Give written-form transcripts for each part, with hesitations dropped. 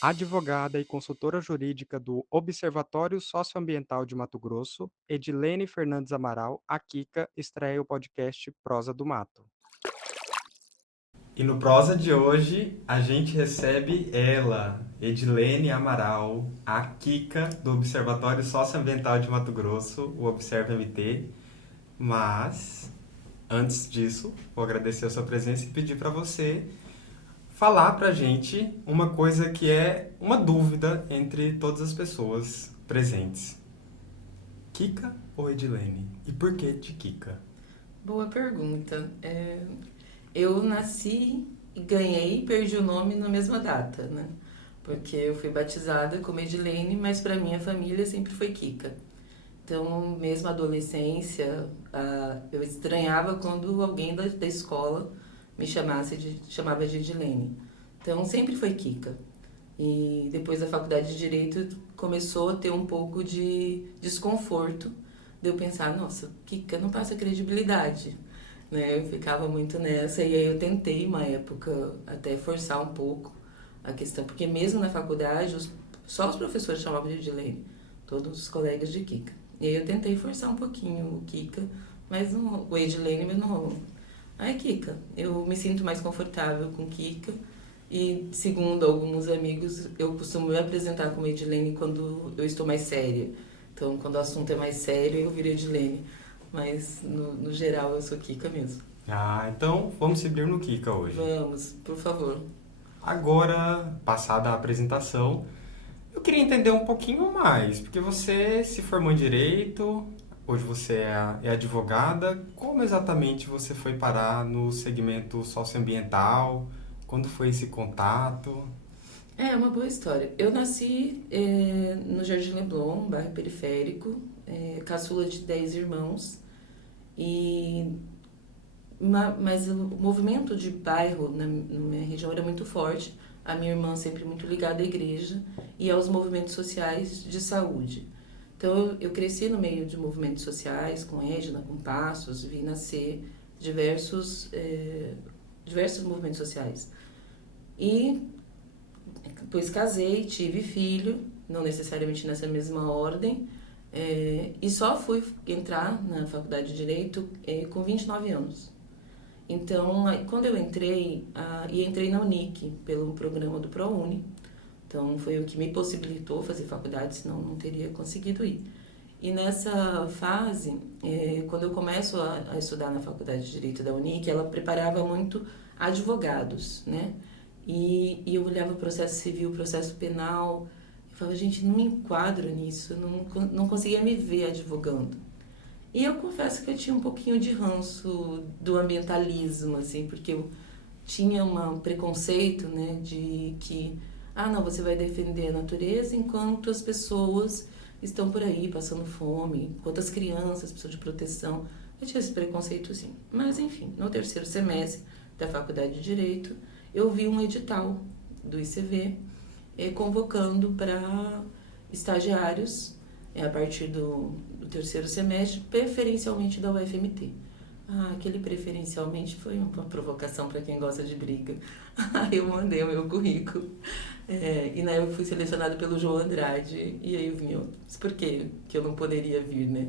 Advogada e consultora jurídica do Observatório Socioambiental de Mato Grosso, Edilene Fernandes Amaral, a Kika, estreia o podcast Prosa do Mato. E no prosa de hoje a gente recebe ela, Edilene Amaral, a Kika do Observatório Socioambiental de Mato Grosso, o Observa MT. Mas, antes disso, vou agradecer a sua presença e pedir para você falar para a gente uma coisa que é uma dúvida entre todas as pessoas presentes. Kika ou Edilene? E por que de Kika? Boa pergunta. Eu nasci e ganhei e perdi o nome na mesma data, né? Porque eu fui batizada como Edilene, mas para minha família sempre foi Kika. Então, mesmo a adolescência, eu estranhava quando alguém da escola me chamava de Edilene. Então, sempre foi Kika. E depois da faculdade de Direito começou a ter um pouco de desconforto de eu pensar, nossa, Kika não passa credibilidade, né? Eu ficava muito nessa e aí eu tentei uma época até forçar um pouco a questão, porque mesmo na faculdade só os professores chamavam de Edilene, todos os colegas de Kika. E aí eu tentei forçar um pouquinho o Kika, mas não, o Edilene, mas não rolou. Aí Kika, eu me sinto mais confortável com Kika e segundo alguns amigos, eu costumo me apresentar como Edilene quando eu estou mais séria. Então, quando o assunto é mais sério, eu viro Edilene. Mas, no geral, eu sou Kika mesmo. Ah, então vamos seguir no Kika hoje. Vamos, por favor. Agora, passada a apresentação, eu queria entender um pouquinho mais, porque você se formou em Direito, hoje você é advogada. Como exatamente você foi parar no segmento socioambiental? Quando foi esse contato? É uma boa história. Eu nasci no Jardim Leblon, bairro periférico, caçula de 10 irmãos. E, mas o movimento de bairro na minha região era muito forte. A minha irmã sempre muito ligada à igreja e aos movimentos sociais de saúde. Então eu cresci no meio de movimentos sociais, com Égina, com Passos, vi nascer diversos movimentos sociais. E depois casei, tive filho, não necessariamente nessa mesma ordem, e só fui entrar na faculdade de Direito com 29 anos. Então, quando eu entrei, e entrei na Unic, pelo programa do ProUni, então foi o que me possibilitou fazer faculdade, senão não teria conseguido ir. E nessa fase, quando eu começo a estudar na Faculdade de Direito da Unic, ela preparava muito advogados, né? E eu olhava o processo civil, o processo penal, e falava, gente, não me enquadro nisso, eu não conseguia me ver advogando. E eu confesso que eu tinha um pouquinho de ranço do ambientalismo, assim, porque eu tinha um preconceito, né, de que, não, você vai defender a natureza enquanto as pessoas estão por aí passando fome, enquanto as crianças precisam de proteção. Eu tinha esse preconceito, sim. Mas, enfim, no terceiro semestre da Faculdade de Direito, eu vi um edital do ICV convocando para estagiários a partir do terceiro semestre, preferencialmente da UFMT. Aquele preferencialmente foi uma provocação para quem gosta de briga. Eu mandei o meu currículo. E na época eu fui selecionada pelo João Andrade. E aí eu vim, por que eu não poderia vir, né?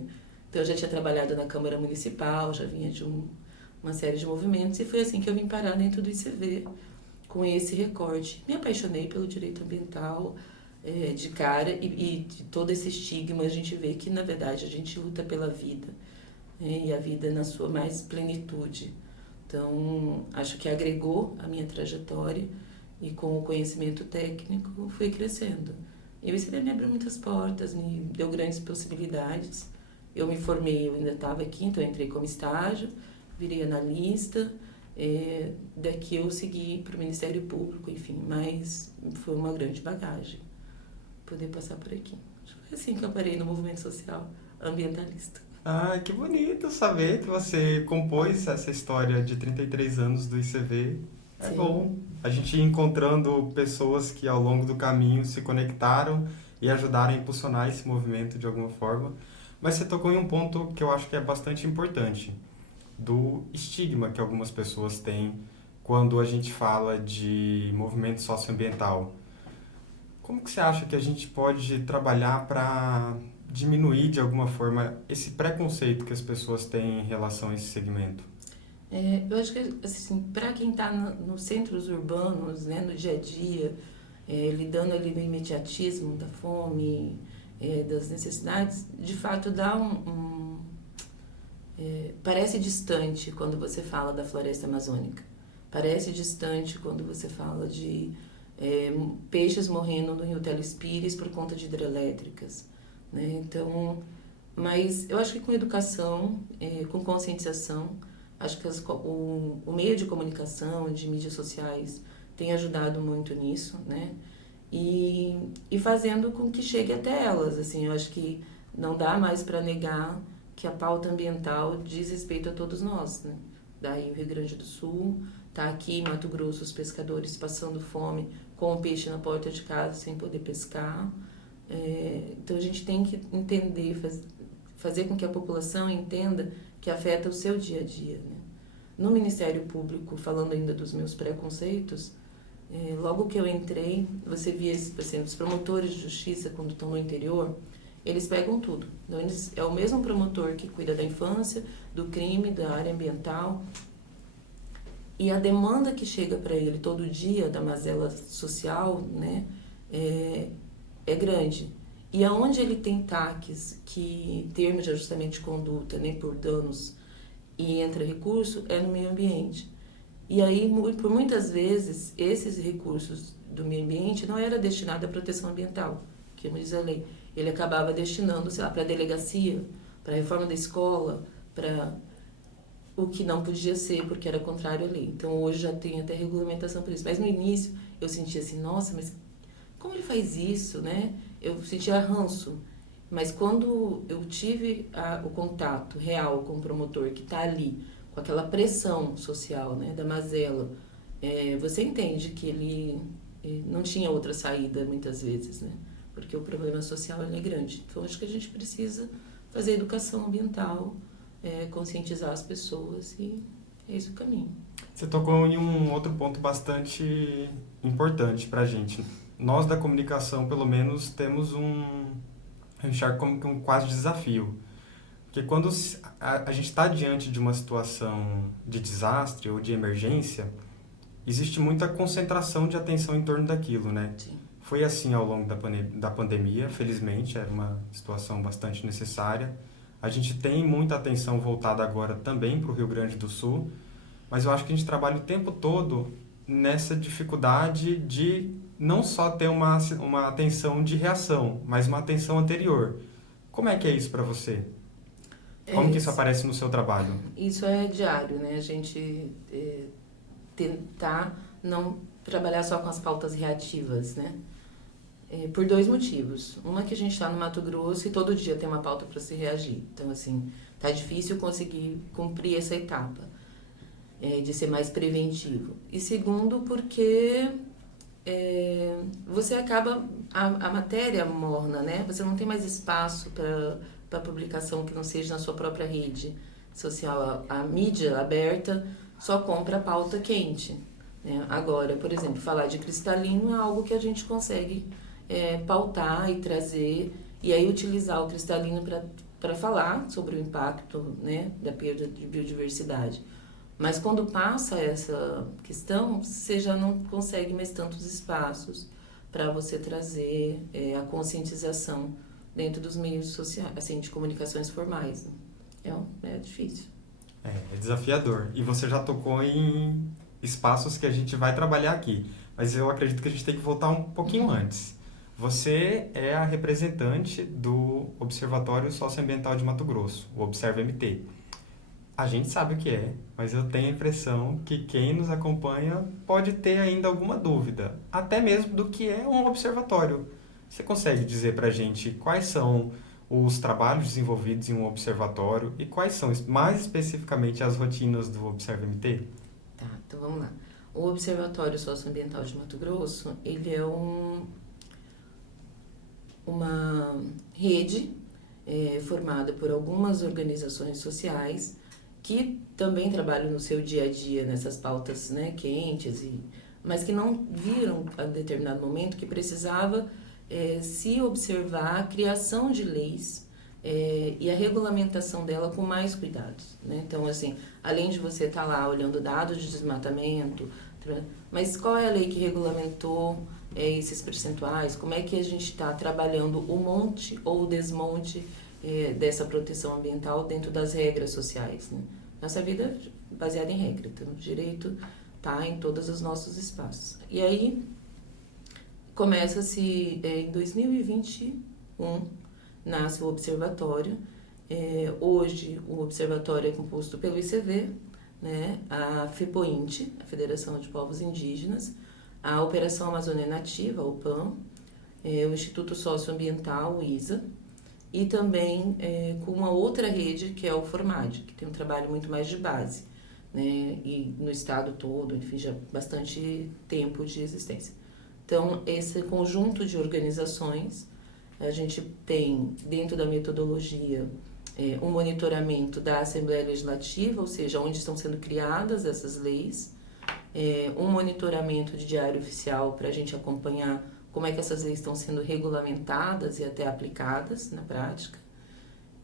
Então eu já tinha trabalhado na Câmara Municipal, já vinha de uma série de movimentos. E foi assim que eu vim parar dentro do ICV, com esse recorte. Me apaixonei pelo direito ambiental de cara e de todo esse estigma a gente vê que, na verdade, a gente luta pela vida, né? E a vida na sua mais plenitude. Então, acho que agregou a minha trajetória e com o conhecimento técnico fui crescendo. E o ICB me abriu muitas portas, me deu grandes possibilidades. Eu me formei, eu ainda estava aqui, então eu entrei como estágio, virei analista, daqui eu segui para o Ministério Público, enfim, mas foi uma grande bagagem poder passar por aqui. Acho que foi assim que eu parei no movimento social ambientalista. Ah, que bonito saber que você compôs essa história de 33 anos do ICV. É Sim, bom. A gente ir encontrando pessoas que ao longo do caminho se conectaram e ajudaram a impulsionar esse movimento de alguma forma. Mas você tocou em um ponto que eu acho que é bastante importante, do estigma que algumas pessoas têm quando a gente fala de movimento socioambiental. Como que você acha que a gente pode trabalhar para diminuir de alguma forma esse preconceito que as pessoas têm em relação a esse segmento? Eu acho que, assim, para quem está nos centros urbanos, né, no dia a dia, lidando ali no imediatismo da fome, das necessidades, de fato dá parece distante quando você fala da floresta amazônica. Parece distante quando você fala de peixes morrendo no Rio Telespires por conta de hidrelétricas, né? Então, mas eu acho que com educação, com conscientização, acho que o meio de comunicação, de mídias sociais, tem ajudado muito nisso, né? E fazendo com que chegue até elas, assim, eu acho que não dá mais para negar que a pauta ambiental diz respeito a todos nós, né? Daí o Rio Grande do Sul, tá aqui em Mato Grosso os pescadores passando fome com o peixe na porta de casa sem poder pescar. Então a gente tem que entender, fazer com que a população entenda que afeta o seu dia a dia, né? No Ministério Público, falando ainda dos meus preconceitos, logo que eu entrei, você via assim, os promotores de justiça, quando estão no interior, eles pegam tudo. Então, é o mesmo promotor que cuida da infância, do crime, da área ambiental. E a demanda que chega para ele todo dia da mazela social, né, é grande. E aonde ele tem TACs, que termos de ajustamento de conduta, né, por danos, e entra recurso, é no meio ambiente. E aí, por muitas vezes, esses recursos do meio ambiente não era destinado à proteção ambiental, que diz a lei. Ele acabava destinando, sei lá, para a delegacia, para a reforma da escola, para o que não podia ser, porque era contrário à lei. Então, hoje já tem até regulamentação por isso. Mas no início, eu sentia assim, nossa, mas como ele faz isso, né? Eu sentia ranço. Mas quando eu tive o contato real com o promotor que está ali, com aquela pressão social, né, da mazela, você entende que ele não tinha outra saída muitas vezes, né? Porque o problema social é grande. Então, acho que a gente precisa fazer educação ambiental, conscientizar as pessoas e é esse o caminho. Você tocou em um outro ponto bastante importante para a gente. Nós da comunicação, pelo menos, temos eu enxergo como que um quase desafio. Porque quando a gente está diante de uma situação de desastre ou de emergência, existe muita concentração de atenção em torno daquilo, né? Sim. Foi assim ao longo da pandemia, felizmente, era uma situação bastante necessária. A gente tem muita atenção voltada agora também para o Rio Grande do Sul, mas eu acho que a gente trabalha o tempo todo nessa dificuldade de não só ter uma atenção de reação, mas uma atenção anterior. Como é que é isso para você? Como que isso aparece no seu trabalho? Isso é diário, né? A gente tentar não trabalhar só com as pautas reativas, né? Por dois motivos. Uma que a gente está no Mato Grosso e todo dia tem uma pauta para se reagir. Então, assim, tá difícil conseguir cumprir essa etapa de ser mais preventivo. E segundo, porque você acaba... A matéria morna, né? Você não tem mais espaço para publicação que não seja na sua própria rede social. A mídia aberta só compra a pauta quente, né? Agora, por exemplo, falar de cristalino é algo que a gente consegue pautar e trazer, e aí utilizar o cristalino para falar sobre o impacto, né, da perda de biodiversidade. Mas quando passa essa questão, você já não consegue mais tantos espaços para você trazer a conscientização dentro dos meios sociais, assim, de comunicações formais, né? É difícil. É desafiador. E você já tocou em espaços que a gente vai trabalhar aqui, mas eu acredito que a gente tem que voltar um pouquinho antes. Você é a representante do Observatório Socioambiental de Mato Grosso, o Observa-MT. A gente sabe o que é, mas eu tenho a impressão que quem nos acompanha pode ter ainda alguma dúvida, até mesmo do que é um observatório. Você consegue dizer para a gente quais são os trabalhos desenvolvidos em um observatório e quais são, mais especificamente, as rotinas do Observa-MT? Tá, então vamos lá. O Observatório Socioambiental de Mato Grosso, ele é uma rede formada por algumas organizações sociais que também trabalham no seu dia a dia nessas pautas, né, quentes, mas que não viram a determinado momento que precisava se observar a criação de leis e a regulamentação dela com mais cuidados, né? Então, assim, além de você estar lá olhando dados de desmatamento, mas qual é a lei que regulamentou esses percentuais? Como é que a gente está trabalhando o monte ou o desmonte dessa proteção ambiental dentro das regras sociais, né? Nossa vida é baseada em regra, então o direito está em todos os nossos espaços. E aí, começa-se em 2021, nasce o Observatório. Hoje, o Observatório é composto pelo ICV, né, a FEPOINT, a Federação de Povos Indígenas, a Operação Amazônia Nativa, a OPAM, o Instituto Socioambiental, o ISA, e também com uma outra rede, que é o FORMAD, que tem um trabalho muito mais de base, né, e no estado todo, enfim, já bastante tempo de existência. Então, esse conjunto de organizações, a gente tem, dentro da metodologia, um monitoramento da Assembleia Legislativa, ou seja, onde estão sendo criadas essas leis, um monitoramento de diário oficial para a gente acompanhar como é que essas leis estão sendo regulamentadas e até aplicadas na prática.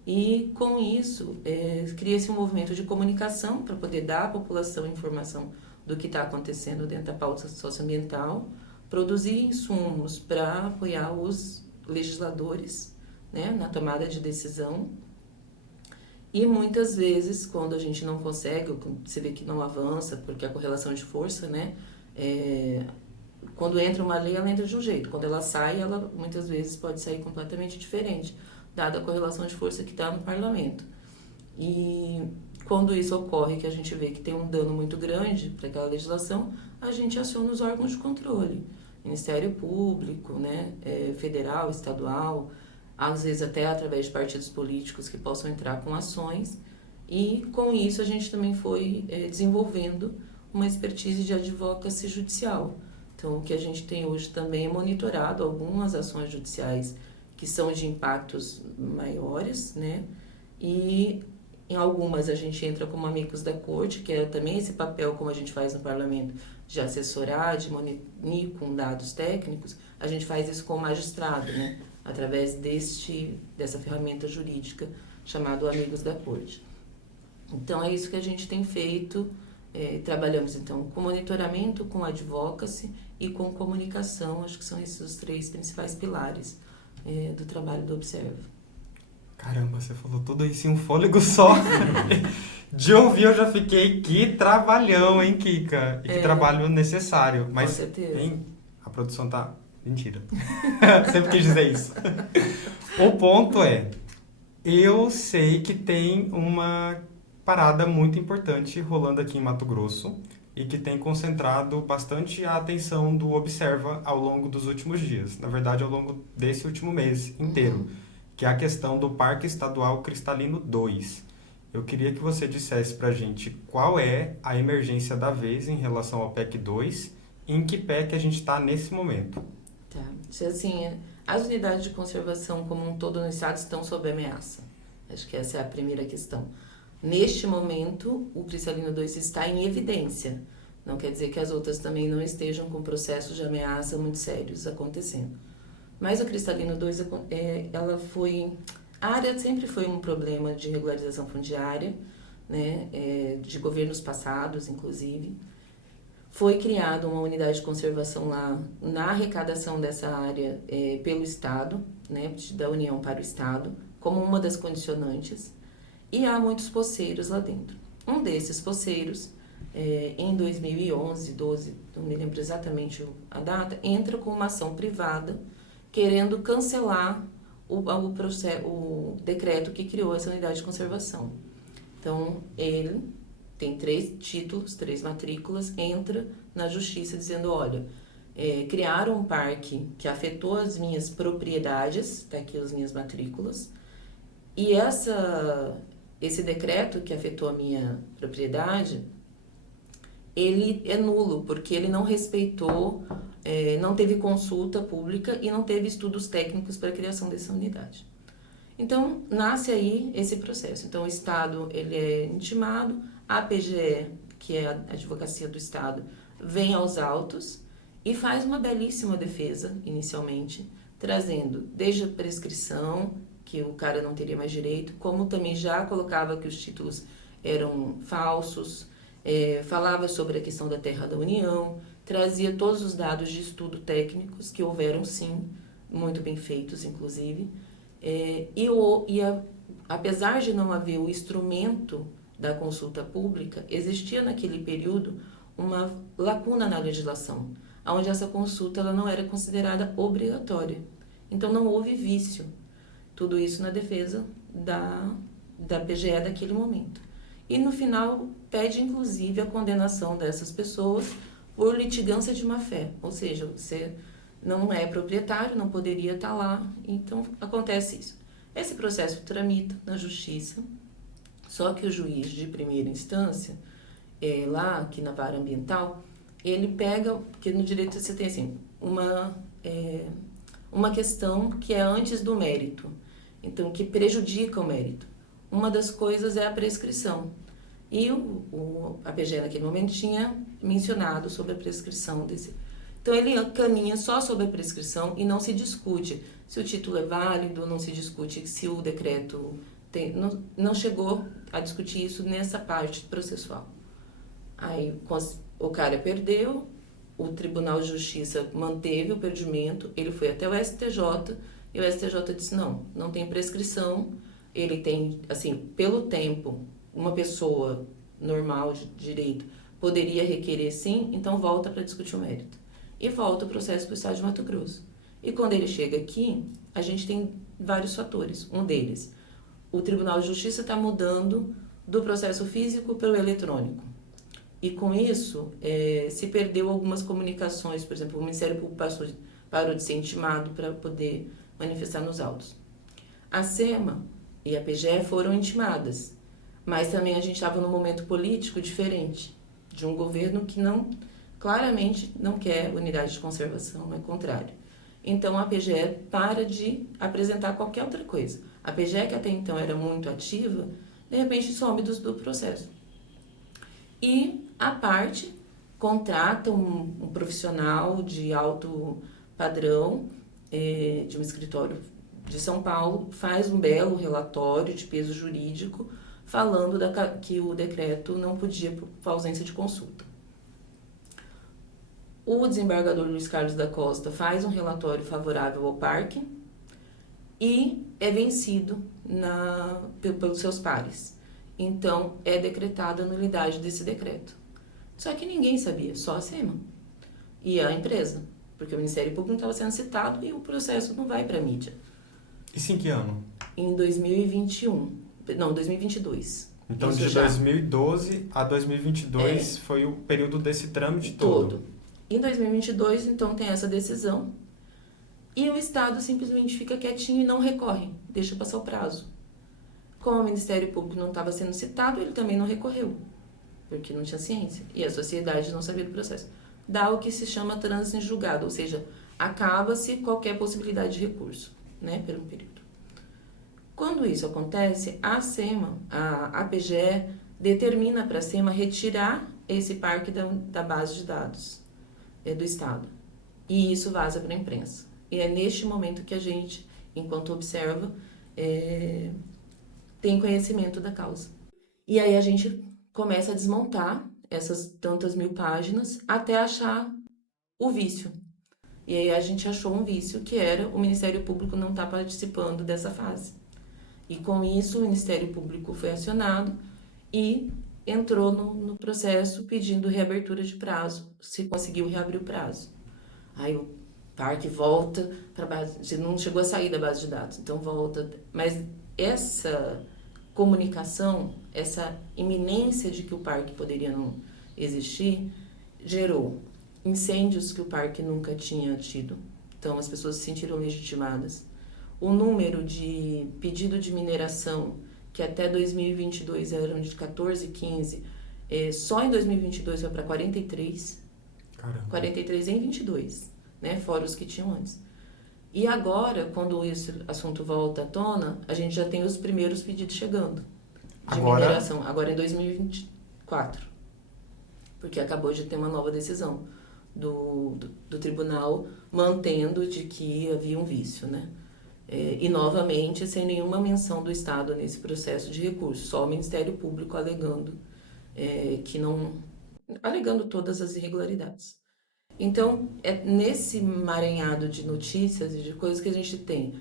E, com isso, cria-se um movimento de comunicação para poder dar à população informação do que está acontecendo dentro da pauta socioambiental, produzir insumos para apoiar os legisladores, né, na tomada de decisão. E muitas vezes, quando a gente não consegue, você vê que não avança, porque a correlação de força, né, quando entra uma lei, ela entra de um jeito. Quando ela sai, ela muitas vezes pode sair completamente diferente, dada a correlação de força que está no parlamento. E quando isso ocorre, que a gente vê que tem um dano muito grande para aquela legislação, a gente aciona os órgãos de controle. Ministério Público, né, federal, estadual, às vezes até através de partidos políticos que possam entrar com ações. E com isso a gente também foi desenvolvendo uma expertise de advocacy judicial. Então, o que a gente tem hoje também é monitorado algumas ações judiciais que são de impactos maiores, né? E em algumas a gente entra como amigos da corte, que é também esse papel como a gente faz no parlamento, de assessorar, de munir com dados técnicos. A gente faz isso com o magistrado, né? Através dessa ferramenta jurídica chamada Amigos da Corte. Então, é isso que a gente tem feito. Trabalhamos, então, com monitoramento, com advocacy e com comunicação. Acho que são esses os 3 principais pilares do trabalho do Observa. Caramba, você falou tudo isso em um fôlego só. De ouvir eu já fiquei, que trabalhão, hein, Kika? E que trabalho necessário. Mas, com certeza. Hein, a produção tá... Mentira. Sempre quis dizer isso. O ponto é, eu sei que tem uma parada muito importante rolando aqui em Mato Grosso e que tem concentrado bastante a atenção do Observa ao longo dos últimos dias. Na verdade, ao longo desse último mês inteiro, que é a questão do Parque Estadual Cristalino 2. Eu queria que você dissesse pra gente qual é a emergência da vez em relação ao PEC 2 e em que pé que a gente está nesse momento. Tá. Assim, as unidades de conservação como um todo no estado estão sob ameaça. Acho que essa é a primeira questão. Neste momento, o Cristalino 2 está em evidência. Não quer dizer que as outras também não estejam com processos de ameaça muito sérios acontecendo. Mas o Cristalino 2, ela foi... A área sempre foi um problema de regularização fundiária, né, de governos passados, inclusive. Foi criada uma unidade de conservação lá na arrecadação dessa área pelo Estado, né, da União para o Estado, como uma das condicionantes. E há muitos poceiros lá dentro. Um desses poceiros, em 2011, 12, não me lembro exatamente a data, entra com uma ação privada querendo cancelar o decreto que criou essa unidade de conservação. Então, ele tem 3 títulos, 3 matrículas, entra na justiça dizendo, olha, criaram um parque que afetou as minhas propriedades, tá aqui as minhas matrículas, e esse decreto que afetou a minha propriedade, ele é nulo, porque ele não respeitou, não teve consulta pública e não teve estudos técnicos para a criação dessa unidade. Então, nasce aí esse processo. Então, o Estado ele é intimado, a PGE, que é a Advocacia do Estado, vem aos autos e faz uma belíssima defesa, inicialmente, trazendo desde a prescrição, que o cara não teria mais direito, como também já colocava que os títulos eram falsos, falava sobre a questão da Terra da União, trazia todos os dados de estudo técnicos, que houveram sim, muito bem feitos, inclusive, apesar de não haver o instrumento da consulta pública, existia naquele período uma lacuna na legislação, onde essa consulta ela não era considerada obrigatória. Então não houve vício. Tudo isso na defesa da PGE daquele momento. E no final pede inclusive a condenação dessas pessoas por litigância de má-fé, ou seja, você não é proprietário, não poderia estar lá, então acontece isso. Esse processo tramita na justiça, só que o juiz de primeira instância, lá aqui na vara ambiental, ele pega, porque no direito você tem assim, uma questão que é antes do mérito, então que prejudica o mérito. Uma das coisas é a prescrição. E a PGE naquele momento tinha mencionado sobre a prescrição desse. Então ele caminha só sobre a prescrição e não se discute se o título é válido, não se discute se o decreto tem, não chegou a discutir isso nessa parte processual. Aí o cara perdeu, o Tribunal de Justiça manteve o perdimento, ele foi até o STJ e o STJ disse não tem prescrição, ele tem, assim, pelo tempo, uma pessoa normal de direito poderia requerer sim, então volta para discutir o mérito. E volta o processo para o Estado de Mato Grosso. E quando ele chega aqui, a gente tem vários fatores. Um deles, o Tribunal de Justiça está mudando do processo físico para o eletrônico. E com isso, se perdeu algumas comunicações, por exemplo, o Ministério Público parou de ser intimado para poder manifestar nos autos. A SEMA e a PGE foram intimadas, mas também a gente estava num momento político diferente, de um governo que claramente não quer unidade de conservação, é contrário. Então a PGE para de apresentar qualquer outra coisa. A PGE, que até então era muito ativa, de repente some do processo. E a parte contrata um profissional de alto padrão, de um escritório de São Paulo, faz um belo relatório de peso jurídico falando que o decreto não podia por ausência de consulta. O desembargador Luiz Carlos da Costa faz um relatório favorável ao parque e é vencido pelos seus pares. Então, é decretada a nulidade desse decreto. Só que ninguém sabia, só a SEMA e a empresa, porque o Ministério Público não estava sendo citado e o processo não vai para a mídia. Isso em que ano? Em 2021. Não, 2022. Então, Isso de já. 2012 a 2022 foi o período desse trâmite todo. Em 2022, então, tem essa decisão e o Estado simplesmente fica quietinho e não recorre, deixa passar o prazo. Como o Ministério Público não estava sendo citado, ele também não recorreu, porque não tinha ciência e a sociedade não sabia do processo. Dá o que se chama trânsito em julgado, ou seja, acaba-se qualquer possibilidade de recurso, por um período. Quando isso acontece, a SEMA, a PGE, determina para a SEMA retirar esse parque da base de dados do Estado. E isso vaza para a imprensa. E é neste momento que a gente, enquanto observa, tem conhecimento da causa. E aí a gente começa a desmontar essas tantas 1000 páginas até achar o vício. E aí a gente achou um vício que era o Ministério Público não estar participando dessa fase. E com isso o Ministério Público foi acionado e entrou no processo pedindo reabertura de prazo, se conseguiu reabrir o prazo. Aí o parque volta para a base, não chegou a sair da base de dados, então volta. Mas essa comunicação, essa iminência de que o parque poderia não existir, gerou incêndios que o parque nunca tinha tido. Então as pessoas se sentiram legitimadas. O número de pedido de mineração, que até 2022 eram de 14, 15, só em 2022 foi para 43. Caramba. 43 em 22, fora os que tinham antes. E agora, quando esse assunto volta à tona, a gente já tem os primeiros pedidos chegando de mineração. Agora em 2024, porque acabou de ter uma nova decisão do tribunal mantendo de que havia um vício, né? E novamente sem nenhuma menção do Estado nesse processo de recurso, só o Ministério Público alegando que não, alegando todas as irregularidades. Então, é nesse emaranhado de notícias e de coisas que a gente tem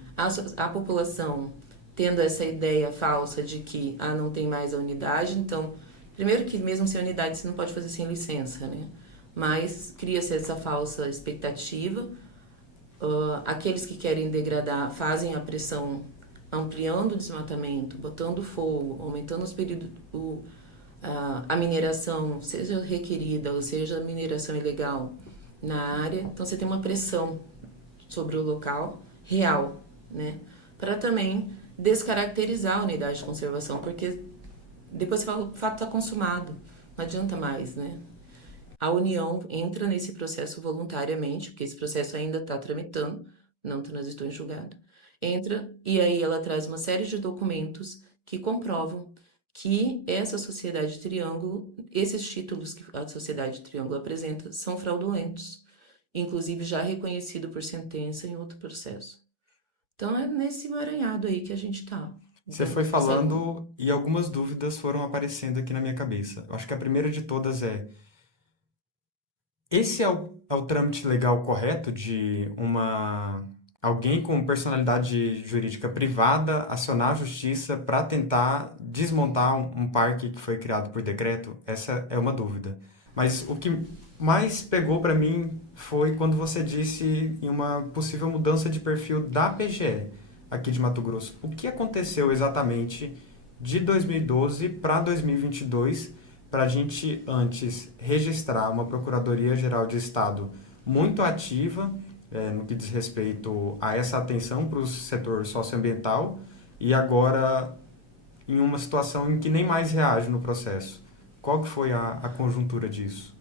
a população tendo essa ideia falsa de que não tem mais a unidade. Então, primeiro que mesmo sem unidade você não pode fazer sem licença, né? Mas cria-se essa falsa expectativa. Aqueles que querem degradar fazem a pressão ampliando o desmatamento, botando fogo, aumentando os períodos, a mineração, seja requerida ou seja a mineração ilegal na área. Então você tem uma pressão sobre o local real, né? Para também descaracterizar a unidade de conservação, porque depois você fala, o fato está consumado, não adianta mais, né? A União entra nesse processo voluntariamente, porque esse processo ainda está tramitando, não transitou em julgado. Entra e aí ela traz uma série de documentos que comprovam que essa Sociedade Triângulo, esses títulos que a Sociedade Triângulo apresenta, são fraudulentos, inclusive já reconhecido por sentença em outro processo. Então é nesse emaranhado aí que a gente está. Você foi falando e algumas dúvidas foram aparecendo aqui na minha cabeça. Eu acho que a primeira de todas esse é o trâmite legal correto de alguém com personalidade jurídica privada acionar a justiça para tentar desmontar um parque que foi criado por decreto? Essa é uma dúvida. Mas o que mais pegou para mim foi quando você disse em uma possível mudança de perfil da PGE aqui de Mato Grosso. O que aconteceu exatamente de 2012 para 2022 para a gente antes registrar uma Procuradoria-Geral de Estado muito ativa no que diz respeito a essa atenção para o setor socioambiental e agora em uma situação em que nem mais reage no processo? Qual que foi a conjuntura disso?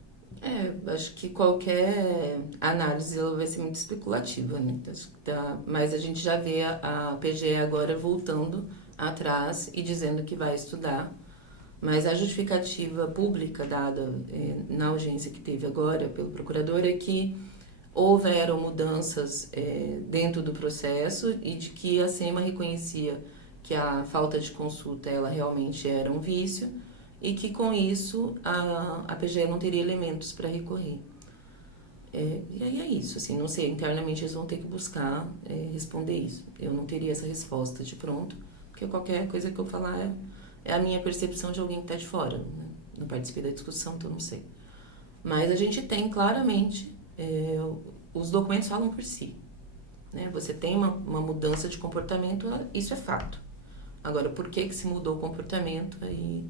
Acho que qualquer análise ela vai ser muito especulativa, né? Mas a gente já vê a PGE agora voltando atrás e dizendo que vai estudar. Mas a justificativa pública dada na audiência que teve agora pelo procurador é que houveram mudanças dentro do processo e de que a SEMA reconhecia que a falta de consulta ela realmente era um vício e que com isso a PGE não teria elementos para recorrer. E aí é isso, assim, não sei, internamente eles vão ter que buscar responder isso. Eu não teria essa resposta de pronto, porque qualquer coisa que eu falar é a minha percepção de alguém que está de fora, né? Não participei da discussão, então não sei. Mas a gente tem claramente, os documentos falam por si, né? Você tem uma mudança de comportamento, isso é fato. Agora, por que se mudou o comportamento? Aí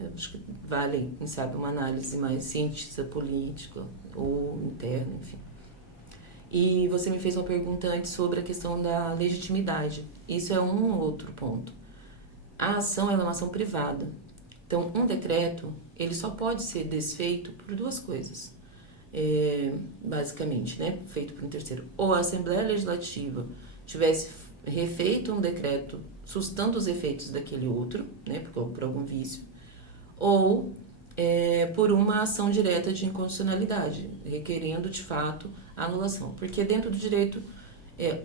eu acho que vale, quem sabe, uma análise mais cientista política ou interna, enfim. E você me fez uma pergunta antes sobre a questão da legitimidade. Isso é um outro ponto. A ação é uma ação privada. Então, um decreto, ele só pode ser desfeito por duas coisas, basicamente, né? Feito por um terceiro. Ou a Assembleia Legislativa tivesse refeito um decreto sustando os efeitos daquele outro, né? Por algum vício, ou por uma ação direta de inconstitucionalidade, requerendo, de fato, a anulação. Porque dentro do direito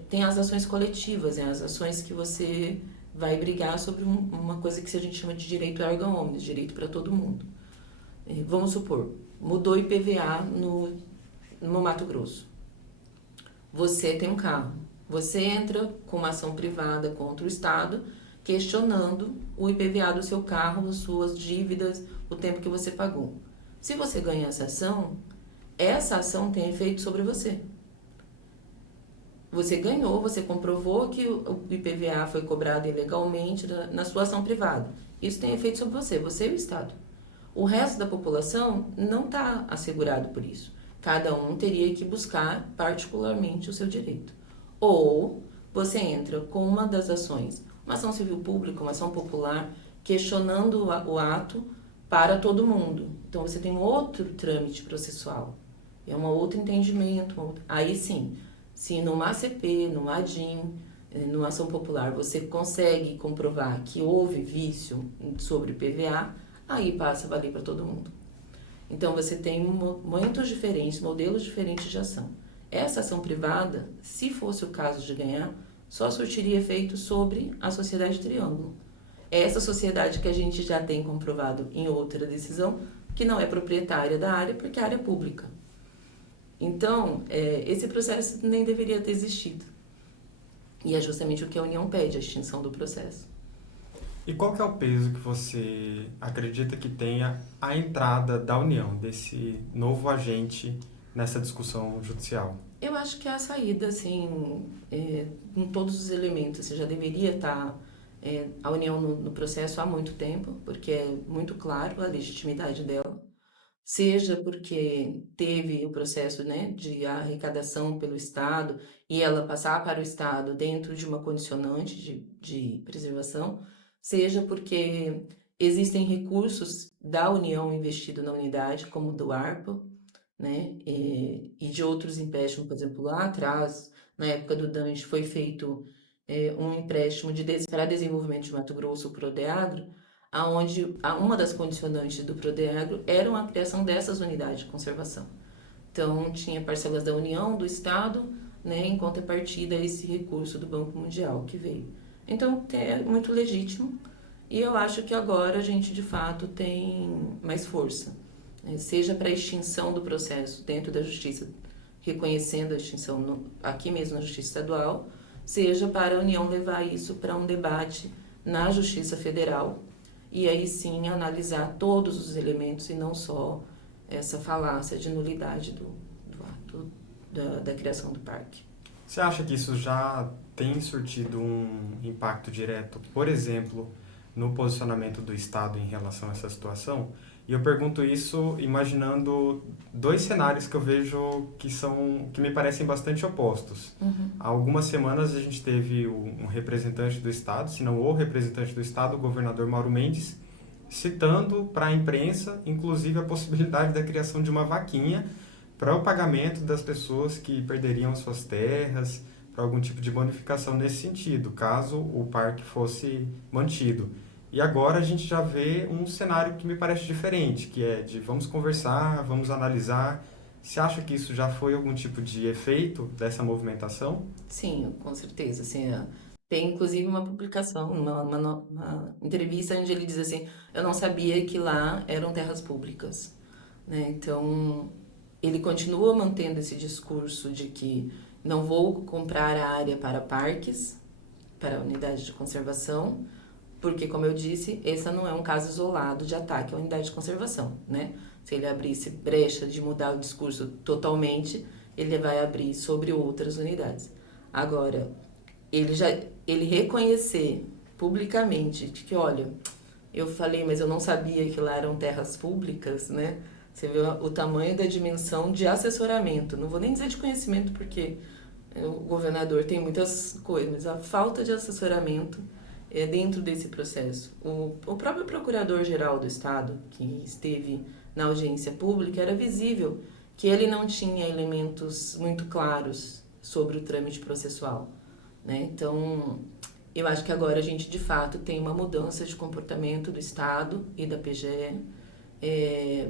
tem as ações coletivas, as ações que você vai brigar sobre uma coisa que a gente chama de direito erga omnes, direito para todo mundo. Vamos supor, mudou o IPVA no Mato Grosso. Você tem um carro. Você entra com uma ação privada contra o Estado, questionando o IPVA do seu carro, as suas dívidas, o tempo que você pagou. Se você ganha essa ação tem efeito sobre você. Você ganhou, você comprovou que o IPVA foi cobrado ilegalmente na sua ação privada. Isso tem efeito sobre você e o Estado. O resto da população não está assegurado por isso. Cada um teria que buscar particularmente o seu direito. Ou você entra com uma das ações, uma ação civil pública, uma ação popular, questionando o ato para todo mundo. Então você tem outro trâmite processual, é um outro entendimento. Aí sim, se numa ACP, numa ADIM, numa ação popular, você consegue comprovar que houve vício sobre o PVA, aí passa a valer para todo mundo. Então, você tem muitos diferentes, modelos diferentes de ação. Essa ação privada, se fosse o caso de ganhar, só surtiria efeito sobre a sociedade Triângulo. É essa sociedade que a gente já tem comprovado em outra decisão, que não é proprietária da área, porque a área é pública. Então, esse processo nem deveria ter existido. E é justamente o que a União pede, a extinção do processo. E qual que é o peso que você acredita que tenha a entrada da União, desse novo agente nessa discussão judicial? Eu acho que a saída, assim, com todos os elementos, já deveria estar a União no processo há muito tempo, porque é muito claro a legitimidade dela, seja porque teve o processo, né, de arrecadação pelo Estado e ela passar para o Estado dentro de uma condicionante de preservação, seja porque existem recursos da União investido na unidade, como do ARPA, né, e de outros empréstimos, por exemplo, lá atrás, na época do Dante, foi feito um empréstimo para desenvolvimento de Mato Grosso, o Prodeagro, aonde uma das condicionantes do Prodeagro era a criação dessas unidades de conservação. Então, tinha parcelas da União, do Estado, né, em contrapartida a esse recurso do Banco Mundial que veio. Então, é muito legítimo e eu acho que agora a gente, de fato, tem mais força. Seja para a extinção do processo dentro da Justiça, reconhecendo a extinção aqui mesmo na Justiça Estadual, seja para a União levar isso para um debate na Justiça Federal e aí sim analisar todos os elementos e não só essa falácia de nulidade do ato da criação do parque. Você acha que isso já tem surtido um impacto direto, por exemplo, no posicionamento do Estado em relação a essa situação? E eu pergunto isso imaginando dois cenários que eu vejo que me parecem bastante opostos. Uhum. Há algumas semanas a gente teve um representante do Estado, se não o representante do Estado, o governador Mauro Mendes, citando para a imprensa, inclusive, a possibilidade da criação de uma vaquinha para o pagamento das pessoas que perderiam suas terras, para algum tipo de bonificação nesse sentido, caso o parque fosse mantido. E agora a gente já vê um cenário que me parece diferente, que é de vamos conversar, vamos analisar. Você acha que isso já foi algum tipo de efeito dessa movimentação? Sim, com certeza. Assim, tem inclusive uma publicação, uma entrevista onde ele diz assim, eu não sabia que lá eram terras públicas. Né? Então, ele continua mantendo esse discurso de que não vou comprar a área para parques, para unidade de conservação, porque, como eu disse, esse não é um caso isolado de ataque à unidade de conservação, né? Se ele abrisse brecha de mudar o discurso totalmente, ele vai abrir sobre outras unidades. Agora, ele reconhecer publicamente que, olha, eu falei, mas eu não sabia que lá eram terras públicas, né? Você vê o tamanho da dimensão de assessoramento. Não vou nem dizer de conhecimento, porque o governador tem muitas coisas, mas a falta de assessoramento dentro desse processo. O próprio procurador-geral do Estado, que esteve na audiência pública, era visível que ele não tinha elementos muito claros sobre o trâmite processual. Né? Então, eu acho que agora a gente, de fato, tem uma mudança de comportamento do Estado e da PGE,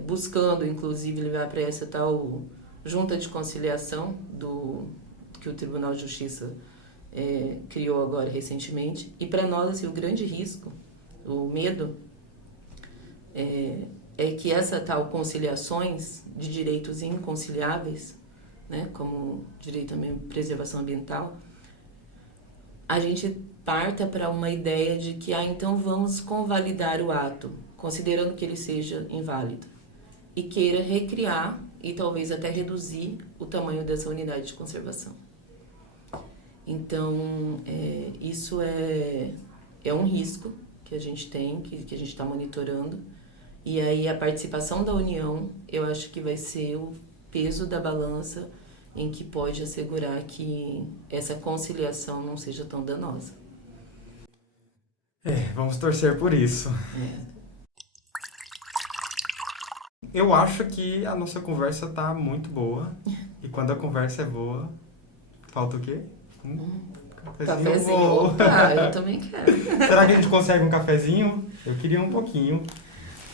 buscando, inclusive, levar para essa tal junta de conciliação que o Tribunal de Justiça criou agora recentemente. E para nós, assim, o grande risco, o medo, é que essa tal conciliações de direitos inconciliáveis, né, como direito à preservação ambiental, a gente parta para uma ideia de que, então vamos convalidar o ato, considerando que ele seja inválido, e queira recriar e talvez até reduzir o tamanho dessa unidade de conservação. Então, isso é um risco que a gente tem, que a gente está monitorando. E aí a participação da União, eu acho que vai ser o peso da balança em que pode assegurar que essa conciliação não seja tão danosa. Vamos torcer por isso. Eu acho que a nossa conversa tá muito boa. E quando a conversa é boa, falta o quê? Cafezinho. Bom. Opa, eu também quero. Será que a gente consegue um cafezinho? Eu queria um pouquinho.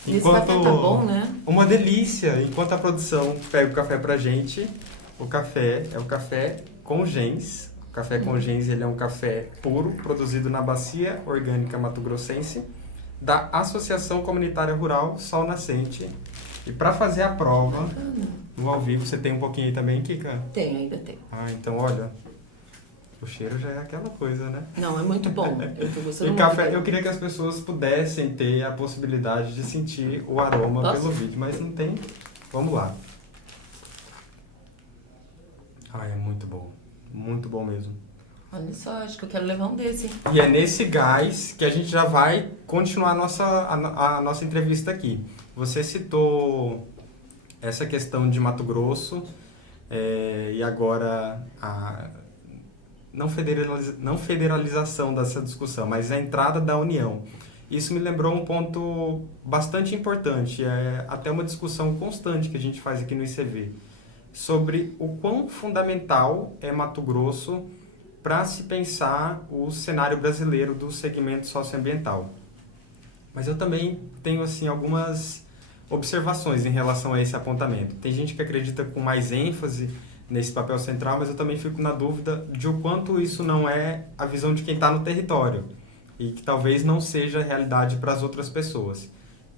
Esse café tá bom, né? Uma delícia! Enquanto a produção pega o café pra gente, o café é o café com gens. O café com gens, ele é um café puro, produzido na Bacia Orgânica Mato Grossense, da Associação Comunitária Rural Sol Nascente. E para fazer a prova, no ao vivo, você tem um pouquinho aí também, Kika? Tem, ainda tem. Ah, então olha, o cheiro já é aquela coisa, né? Não, é muito bom. Eu tô gostando E muito. café, eu queria que as pessoas pudessem ter a possibilidade de sentir o aroma Posso? pelo vídeo, mas não tem. Vamos lá. Ah, é muito bom mesmo. Olha só, acho que eu quero levar um desse. E é nesse gás que a gente já vai continuar a nossa entrevista aqui. Você citou essa questão de Mato Grosso e agora a não federalização dessa discussão, mas a entrada da União. Isso me lembrou um ponto bastante importante, é até uma discussão constante que a gente faz aqui no ICV, sobre o quão fundamental é Mato Grosso para se pensar o cenário brasileiro do segmento socioambiental. Mas eu também tenho assim algumas observações em relação a esse apontamento. Tem gente que acredita com mais ênfase nesse papel central, mas eu também fico na dúvida de o quanto isso não é a visão de quem está no território e que talvez não seja a realidade para as outras pessoas.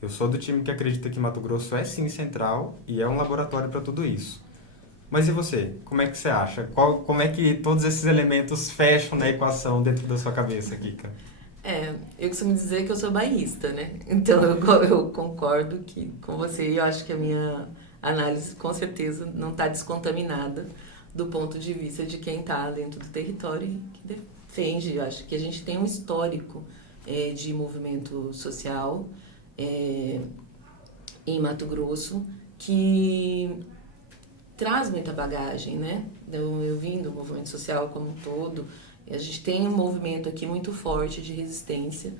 Eu sou do time que acredita que Mato Grosso é sim central e é um laboratório para tudo isso. Mas e você? Como é que você acha? Como é que todos esses elementos fecham na equação dentro da sua cabeça, Kika? Eu costumo dizer que eu sou bairrista, né? Então eu concordo com você e eu acho que a minha análise com certeza não está descontaminada do ponto de vista de quem está dentro do território e que defende. Eu acho que a gente tem um histórico de movimento social em Mato Grosso que traz muita bagagem, né? Eu vim do movimento social como um todo. A gente tem um movimento aqui muito forte de resistência.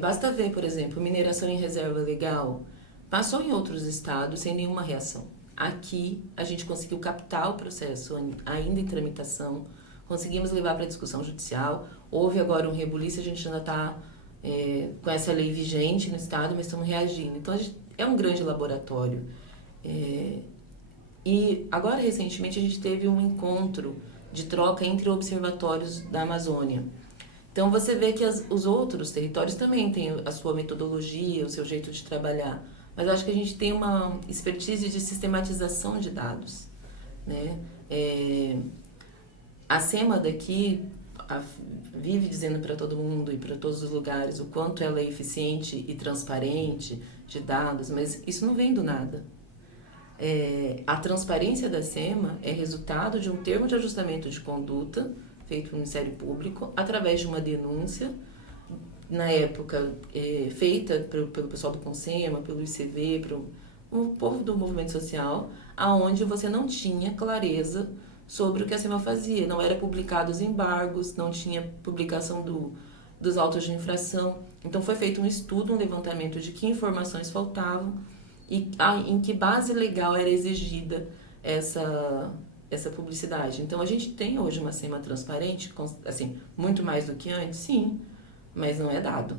Basta ver, por exemplo, mineração em reserva legal passou em outros estados sem nenhuma reação. Aqui, a gente conseguiu captar o processo ainda em tramitação, conseguimos levar para discussão judicial. Houve agora um rebuliço, a gente ainda está com essa lei vigente no estado, mas estamos reagindo. Então, é um grande laboratório. E agora, recentemente, a gente teve um encontro de troca entre observatórios da Amazônia. Então, você vê que os outros territórios também têm a sua metodologia, o seu jeito de trabalhar. Mas eu acho que a gente tem uma expertise de sistematização de dados, né? A SEMA daqui vive dizendo para todo mundo e para todos os lugares o quanto ela é eficiente e transparente de dados, mas isso não vem do nada. A transparência da SEMA é resultado de um termo de ajustamento de conduta feito pelo Ministério Público através de uma denúncia, na época feita pelo pessoal do CONSEMA, pelo ICV, pelo povo do movimento social, aonde você não tinha clareza sobre o que a SEMA fazia. Não era publicado os embargos, não tinha publicação dos autos de infração. Então foi feito um estudo, um levantamento de que informações faltavam e em que base legal era exigida essa publicidade. Então, a gente tem hoje uma SEMA transparente, assim, muito mais do que antes, sim, mas não é dado.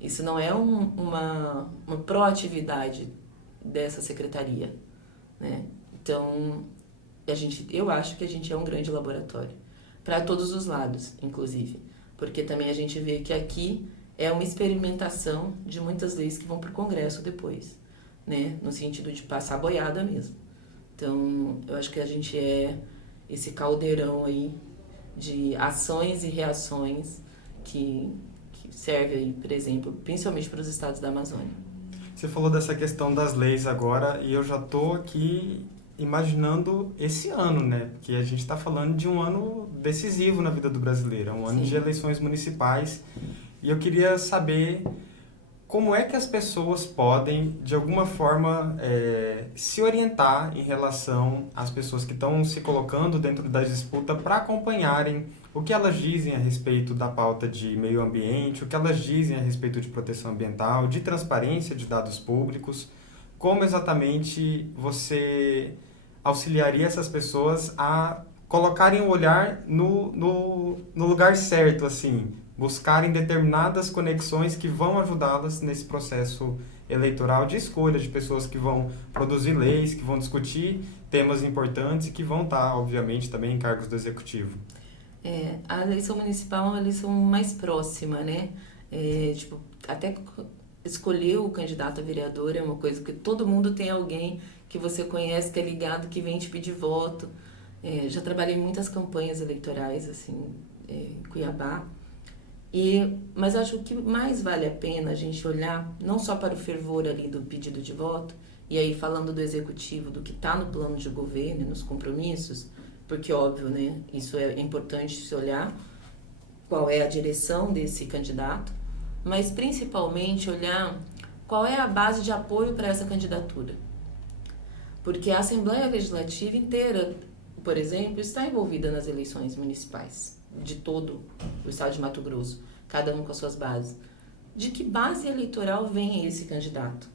Isso não é uma proatividade dessa secretaria, né? Então, eu acho que a gente é um grande laboratório, para todos os lados, inclusive, porque também a gente vê que aqui é uma experimentação de muitas leis que vão para o Congresso depois, né? No sentido de passar boiada mesmo. Então, eu acho que a gente é esse caldeirão aí de ações e reações que serve aí, por exemplo, principalmente para os estados da Amazônia. Você falou dessa questão das leis agora e eu já estou aqui imaginando esse ano, né? Porque a gente está falando de um ano decisivo na vida do brasileiro, um ano de eleições municipais. E eu queria saber como é que as pessoas podem, de alguma forma, se orientar em relação às pessoas que estão se colocando dentro da disputa para acompanharem o que elas dizem a respeito da pauta de meio ambiente, o que elas dizem a respeito de proteção ambiental, de transparência de dados públicos. Como exatamente você auxiliaria essas pessoas a colocarem o olhar no lugar certo, assim, buscarem determinadas conexões que vão ajudá-las nesse processo eleitoral de escolha de pessoas que vão produzir leis, que vão discutir temas importantes e que vão estar, obviamente, também em cargos do executivo. A eleição municipal é uma eleição mais próxima, né? Tipo, até escolher o candidato a vereador é uma coisa que todo mundo tem alguém que você conhece, que é ligado, que vem te pedir voto. Já trabalhei em muitas campanhas eleitorais, assim, em Cuiabá. Mas acho que mais vale a pena a gente olhar não só para o fervor ali do pedido de voto, e aí falando do executivo, do que está no plano de governo, nos compromissos, porque óbvio, né, isso é importante se olhar, qual é a direção desse candidato, mas principalmente olhar qual é a base de apoio para essa candidatura. Porque a Assembleia Legislativa inteira, por exemplo, está envolvida nas eleições municipais de todo o estado de Mato Grosso, cada um com as suas bases. De que base eleitoral vem esse candidato?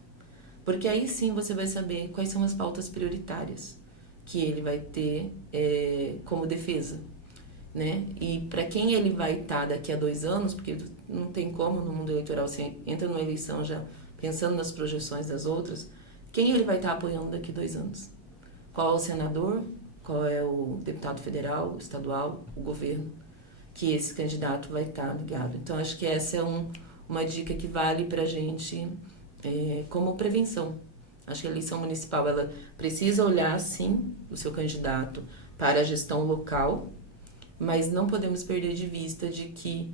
Porque aí sim você vai saber quais são as pautas prioritárias que ele vai ter como defesa, né? E para quem ele vai estar daqui a 2 anos, porque não tem como no mundo eleitoral você entra numa eleição já pensando nas projeções das outras, quem ele vai estar apoiando daqui a 2 anos? Qual é o senador? Qual é o deputado federal, estadual, o governo? Que esse candidato vai estar ligado. Então, acho que essa é uma dica que vale para a gente como prevenção. Acho que a eleição municipal ela precisa olhar, sim, o seu candidato para a gestão local, mas não podemos perder de vista de que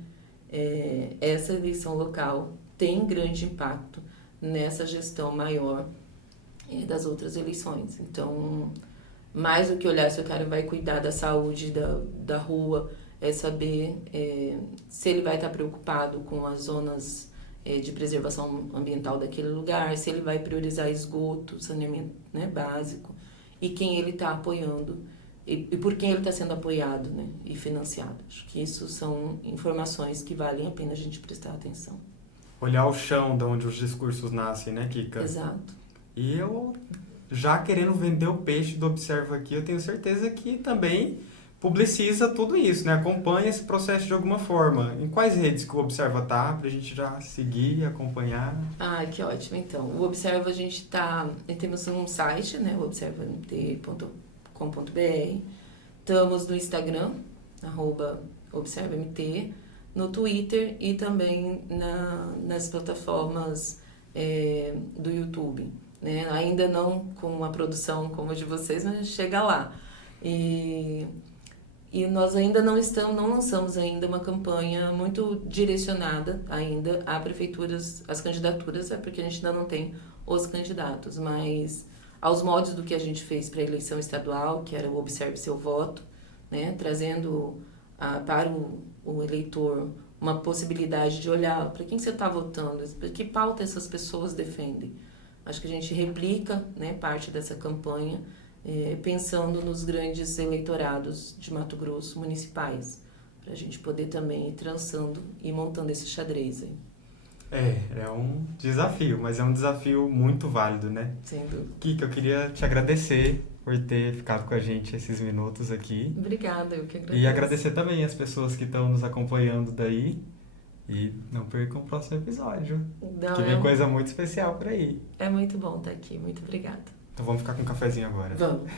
essa eleição local tem grande impacto nessa gestão maior das outras eleições. Então, mais do que olhar se o cara vai cuidar da saúde da rua, é saber se ele vai estar preocupado com as zonas de preservação ambiental daquele lugar, se ele vai priorizar esgoto, saneamento, né, básico, e quem ele está apoiando, e por quem ele está sendo apoiado, né, e financiado. Acho que isso são informações que valem a pena a gente prestar atenção. Olhar o chão de onde os discursos nascem, né, Kika? Exato. E eu, já querendo vender o peixe do Observa aqui, eu tenho certeza que também publiciza tudo isso, né? Acompanha esse processo de alguma forma. Em quais redes que o Observa tá, pra gente já seguir e acompanhar? Que ótimo, então. O Observa, a gente temos um site, né, observamt.com.br. Estamos no Instagram, @observamt, no Twitter e também nas plataformas do YouTube. Né? Ainda não com uma produção como a de vocês, mas a gente chega lá. E nós ainda não lançamos ainda uma campanha muito direcionada ainda a prefeituras, as candidaturas, porque a gente ainda não tem os candidatos, mas aos moldes do que a gente fez para a eleição estadual, que era o Observe Seu Voto, né, trazendo para o eleitor uma possibilidade de olhar para quem você está votando, que pauta essas pessoas defendem. Acho que a gente replica, né, parte dessa campanha pensando nos grandes eleitorados de Mato Grosso municipais, para a gente poder também ir trançando e montando esse xadrez aí. É um desafio, mas é um desafio muito válido, né? Sem dúvida. Kika, eu queria te agradecer por ter ficado com a gente esses minutos aqui. Obrigada, eu que agradeço. E agradecer também as pessoas que estão nos acompanhando daí. E não percam o próximo episódio, que vem coisa muito especial por aí. É muito bom estar aqui, muito obrigada. Então vamos ficar com um cafezinho agora. Vamos.